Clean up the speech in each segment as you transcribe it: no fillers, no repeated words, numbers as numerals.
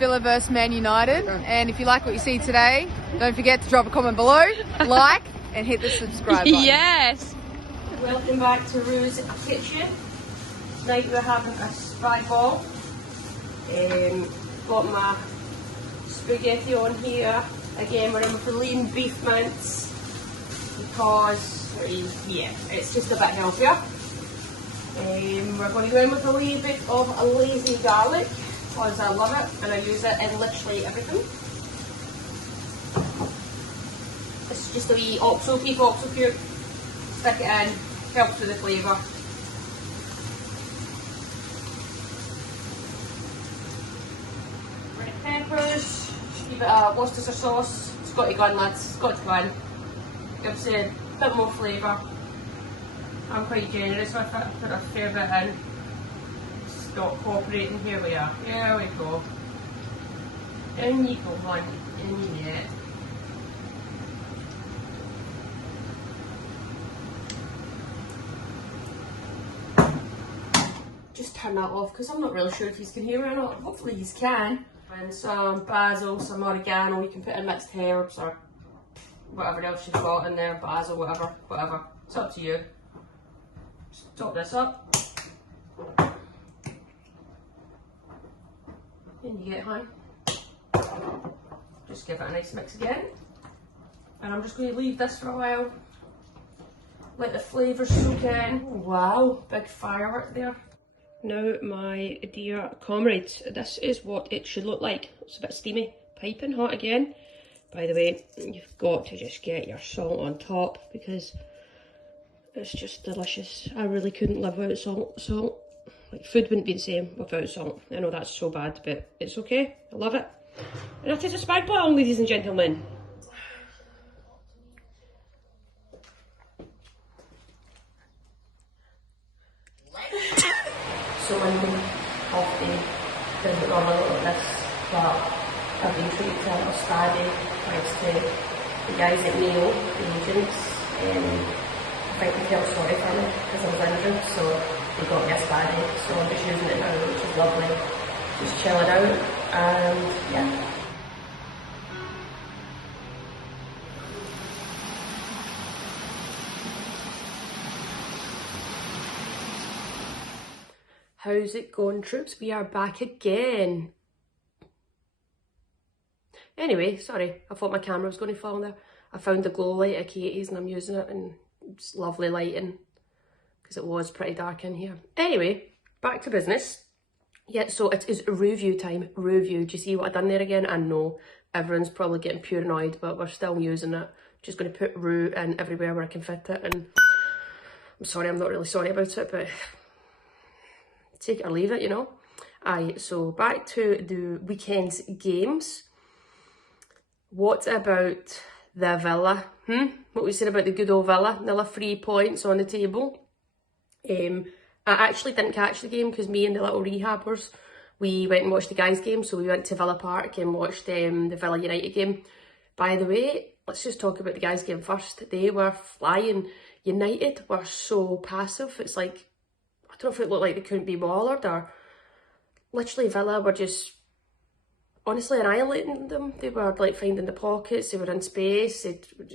Villa versus Man United. And if you like what you see today, don't forget to drop a comment below, like, and hit the subscribe button. Yes! Welcome back to Rue's kitchen. Tonight we're having a Spag Bol. Got my spaghetti on here. Again, we're in with the lean beef mince because, yeah, it's just a bit healthier. We're going to go in with a little bit of a lazy garlic because I love it and I use it in literally everything. It's just a wee beef oxo cube. Stick it in, helps with the flavour. Red peppers, give it a Worcestershire sauce. It's got to go in, lads, it's got to go in. Gives it a bit more flavour. I'm quite generous with it, I put a fair bit in. Stop cooperating, here we are, here we go. In you go, hon, in you get. Just turn that off because I'm not really sure if you can hear me or not. Hopefully you can. And some basil, some oregano, you can put in mixed herbs or whatever else you've got in there, basil, whatever. It's up to you. Just top this up. And you get, hon. Just give it a nice mix again. And I'm just going to leave this for a while. Let the flavours soak in. Oh, wow, big firework there. Now, my dear comrades, this is what it should look like. It's a bit steamy, piping hot again. By the way, you've got to just get your salt on top because it's just delicious. I really couldn't live without salt. Like, food wouldn't be the same without salt. I know that's so bad, but it's okay. I love it. And that is a Spag Bol, ladies and gentlemen. So Monday, off day, doesn't normally look like this, but I've been treated to a little spa day thanks to the guys at Mayo, the agents. I think they felt sorry for me because I was injured, so they got me a spa day. So I'm just using it now, which is lovely. Just chilling out, and yeah. How's it going, troops? We are back again. Anyway, sorry, I thought my camera was going to fall there. I found the glow light at Katie's and I'm using it, and it's lovely lighting because it was pretty dark in here. Anyway, back to business. Yeah, so it is Rueview time. Rueview. Do you see what I've done there again? I know everyone's probably getting pure annoyed, but we're still using it. Just going to put Rue in everywhere where I can fit it, and I'm sorry, I'm not really sorry about it, but take it or leave it, you know. Aye, so back to the weekend's games. What about the Villa? What we said about the good old Villa? Another 3 points on the table. I actually didn't catch the game because me and the little rehabbers, we went and watched the guys' game. So we went to Villa Park and watched the Villa United game. By the way, let's just talk about the guys' game first. They were flying. United were so passive. It's like, I don't know if it looked like they couldn't be bothered, or literally Villa were just honestly annihilating them. They were like finding the pockets, they were in space.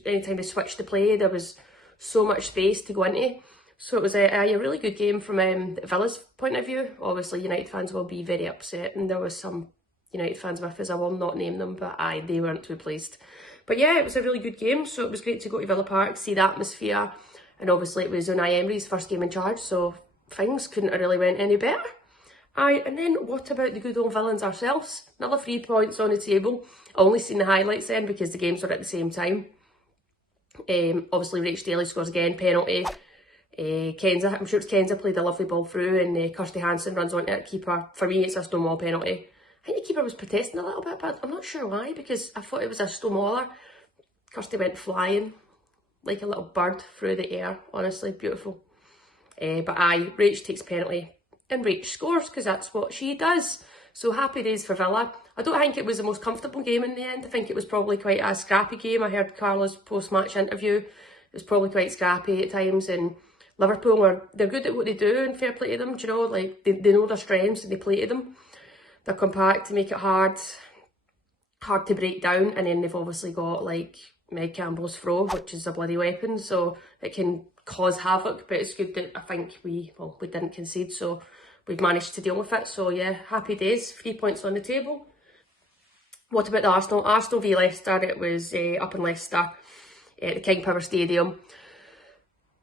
Anytime they switched the play, there was so much space to go into. So it was a really good game from Villa's point of view. Obviously United fans will be very upset, and there was some United fans with us, I will not name them, but aye, they weren't too pleased. But yeah, it was a really good game, so it was great to go to Villa Park, see the atmosphere, and obviously it was Unai Emery's first game in charge, so things couldn't have really went any better. Aye, and then what about the good old Villains ourselves? Another 3 points on the table. I only seen the highlights then because the games were at the same time. Obviously Rach Daly scores again, penalty. Kenza, I'm sure it's Kenza, played a lovely ball through, and Kirsty Hansen runs onto it. Keeper, for me it's a Stonewall penalty. I think the keeper was protesting a little bit, but I'm not sure why, because I thought it was a Stonewaller. Kirsty went flying like a little bird through the air. Honestly, beautiful. But aye, Rach takes penalty and Rach scores because that's what she does. So happy days for Villa. I don't think it was the most comfortable game in the end. I think it was probably quite a scrappy game. I heard Carla's post-match interview. It was probably quite scrappy at times, and Liverpool they're good at what they do, and fair play to them. Do you know, like they know their strengths and they play to them. they're compact to make it hard to break down, and then they've obviously got like McCabe's throw, which is a bloody weapon, so it can cause havoc, but it's good that I think we didn't concede, so we've managed to deal with it. So yeah, happy days, 3 points on the table. What about the Arsenal v Leicester? It was up in Leicester at the King Power Stadium.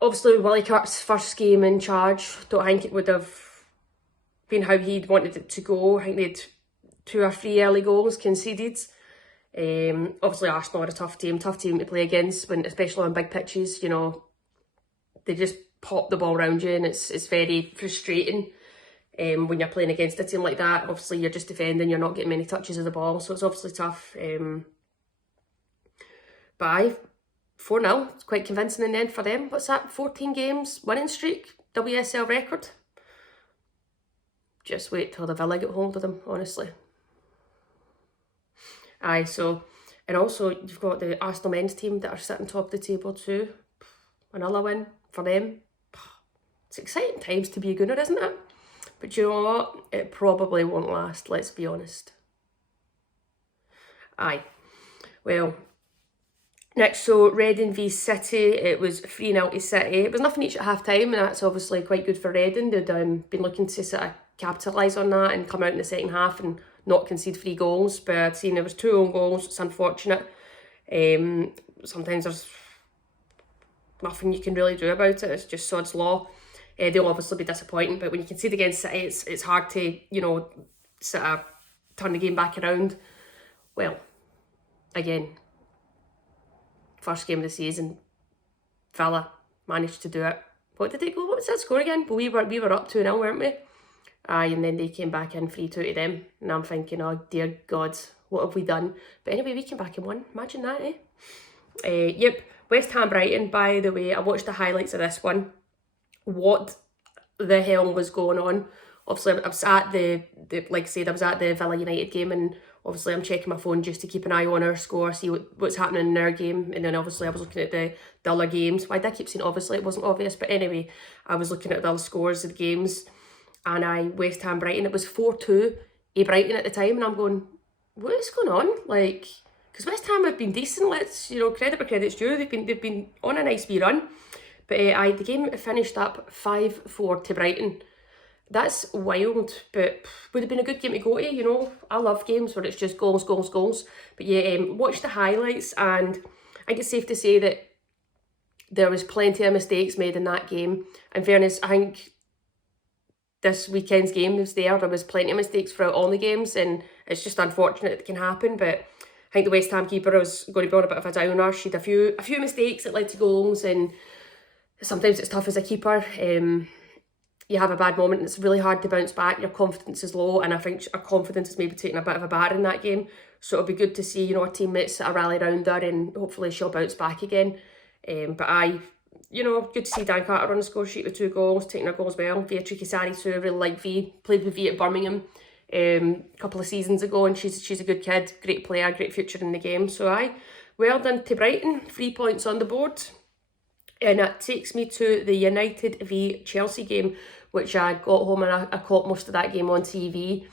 Obviously Willie Kirk's first game in charge, don't think it would have been how he'd wanted it to go. I think they'd 2 or 3 early goals conceded. Obviously Arsenal are a tough team to play against, especially on big pitches. You know, they just pop the ball around you, and it's very frustrating when you're playing against a team like that. Obviously you're just defending, you're not getting many touches of the ball, so it's obviously tough. But 4-0, it's quite convincing in the end for them. What's that, 14 games winning streak, WSL record? Just wait till the Villa get hold of them, honestly. Aye, so, and also you've got the Arsenal men's team that are sitting top of the table too. Another win for them. It's exciting times to be a Gooner, isn't it? But you know what? It probably won't last, let's be honest. Aye. Well, next, so Reading v City, it was 3-0 to City. It was nothing each at half time, and that's obviously quite good for Reading. They'd been looking to sort of capitalise on that and come out in the second half and not concede 3 goals. But seeing there was 2 own goals, it's unfortunate. Sometimes there's nothing you can really do about it. It's just sod's law. They'll obviously be disappointing, but when you concede against City, it's hard to, you know, sort of turn the game back around. Well, again, first game of the season, Villa managed to do it. What did they go? What was that score again? But we were up 2-0, weren't we? Aye, and then they came back in 3-2 to them. And I'm thinking, oh dear God, what have we done? But anyway, we came back and won. Imagine that, eh? Yep, West Ham Brighton, by the way, I watched the highlights of this one. What the hell was going on? Obviously, I was at like I said, I was at the Villa United game, and obviously I'm checking my phone just to keep an eye on our score, see what's happening in our game. And then obviously I was looking at the other games. Why did I keep saying obviously? It wasn't obvious, but anyway, I was looking at the other scores of the games, and West Ham Brighton, it was 4-2 Brighton at the time, and I'm going, what is going on? Like, because West Ham have been decent. Let's, you know, credit where credit's due. They've been on a nice wee run. But the game finished up 5-4 to Brighton. That's wild, but would have been a good game to go to, you know. I love games where it's just goals, goals, goals. But yeah, watch the highlights, and I think it's safe to say that there was plenty of mistakes made in that game. In fairness, I think this weekend's game was there was plenty of mistakes throughout all the games, and it's just unfortunate it can happen. But I think the West Ham keeper was going to be on a bit of a downer. She had a few mistakes that led to goals, and sometimes it's tough as a keeper. You have a bad moment and it's really hard to bounce back. Your confidence is low, and I think her confidence is maybe taking a bit of a batter in that game. So it'll be good to see, you know, her teammates sort of rally around her, and hopefully she'll bounce back again. But you know, good to see Dan Carter on the score sheet with 2 goals, taking her goals well. Via Trikisari too, really like V. Played with V at Birmingham a couple of seasons ago, and she's a good kid, great player, great future in the game. So well done to Brighton, 3 points on the board. And that takes me to the United v Chelsea game, which I got home and I caught most of that game on TV.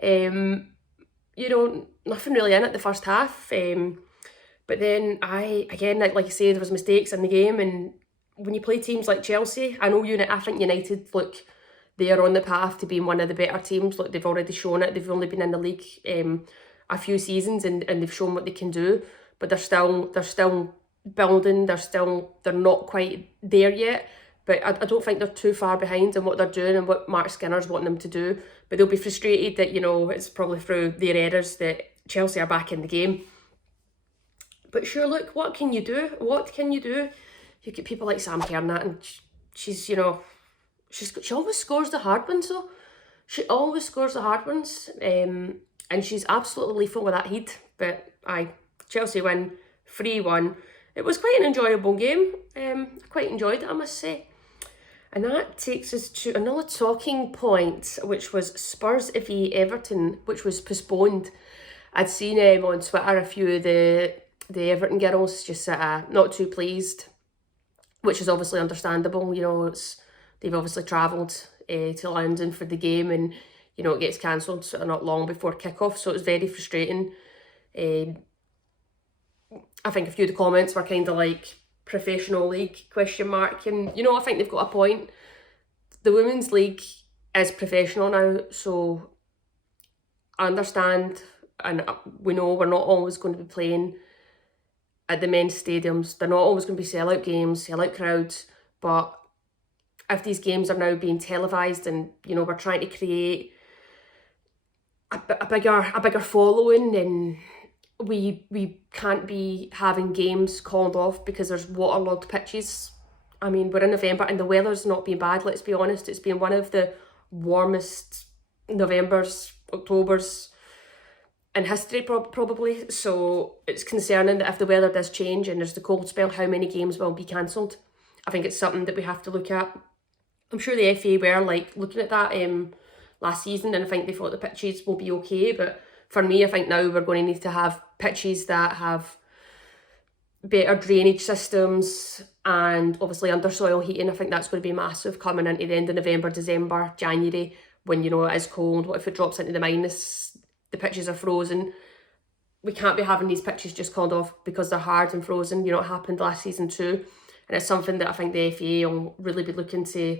You know, nothing really in it the first half. But then again, like I say, there was mistakes in the game. And when you play teams like Chelsea, I think United, look, they are on the path to being one of the better teams. Look, they've already shown it. They've only been in the league a few seasons, and they've shown what they can do. But they're still building, they're not quite there yet, but I don't think they're too far behind in what they're doing and what Mark Skinner's wanting them to do. But they'll be frustrated that, you know, it's probably through their errors that Chelsea are back in the game. But sure, look, what can you do? You get people like Sam Kerr, and she's, you know, she always scores the hard ones though. She always scores the hard ones, and she's absolutely lethal with that heat. But Chelsea win 3-1. It was quite an enjoyable game. I quite enjoyed it, I must say. And that takes us to another talking point, which was Spurs v Everton, which was postponed. I'd seen on Twitter a few of the Everton girls just not too pleased, which is obviously understandable. You know, they've obviously travelled to London for the game, and you know, it gets cancelled sort of not long before kick-off, so it's very frustrating. I think a few of the comments were kind of like, professional league, question mark, and you know, I think they've got a point. The Women's League is professional now, so I understand, and we know we're not always going to be playing at the men's stadiums. They're not always going to be sellout games, sellout crowds, but if these games are now being televised and, you know, we're trying to create a bigger following, and we can't be having games called off because there's waterlogged pitches. I mean, we're in November and the weather's not been bad, let's be honest. It's been one of the warmest Novembers, Octobers in history probably. So it's concerning that if the weather does change and there's the cold spell, how many games will be cancelled. I think it's something that we have to look at. I'm sure the FA were like looking at that last season, and I think they thought the pitches will be okay, but for me, I think now we're going to need to have pitches that have better drainage systems and obviously under soil heating. I think that's going to be massive coming into the end of November, December, January, when, you know, it is cold. What if it drops into the minus? The pitches are frozen. We can't be having these pitches just called off because they're hard and frozen. You know, it happened last season too. And it's something that I think the FA will really be looking to,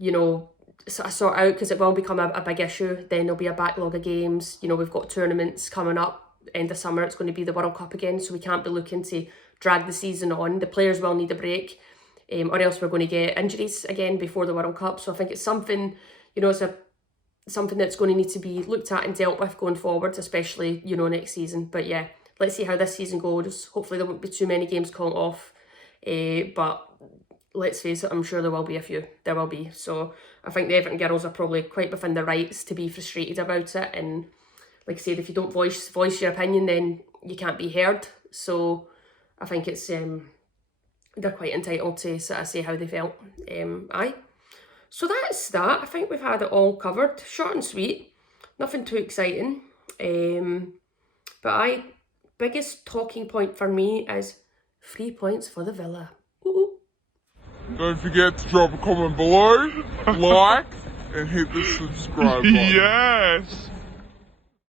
you know, sort out, because it will become a big issue. Then there'll be a backlog of games. You know, we've got tournaments coming up, end of summer, it's going to be the World Cup again, so we can't be looking to drag the season on. The players will need a break, or else we're going to get injuries again before the World Cup. So I think it's something, you know, it's something that's going to need to be looked at and dealt with going forward, especially, you know, next season. But yeah, let's see how this season goes. Hopefully there won't be too many games called off, but let's face it, I'm sure there will be a few. There will be. So I think the Everton girls are probably quite within their rights to be frustrated about it. And like I said, if you don't voice your opinion, then you can't be heard. So I think it's they're quite entitled to sort of say how they felt. Aye. So that's that. I think we've had it all covered. Short and sweet. Nothing too exciting. But biggest talking point for me is 3 points for the Villa. Ooh. Don't forget to drop a comment below, like, and hit the subscribe button. Yes!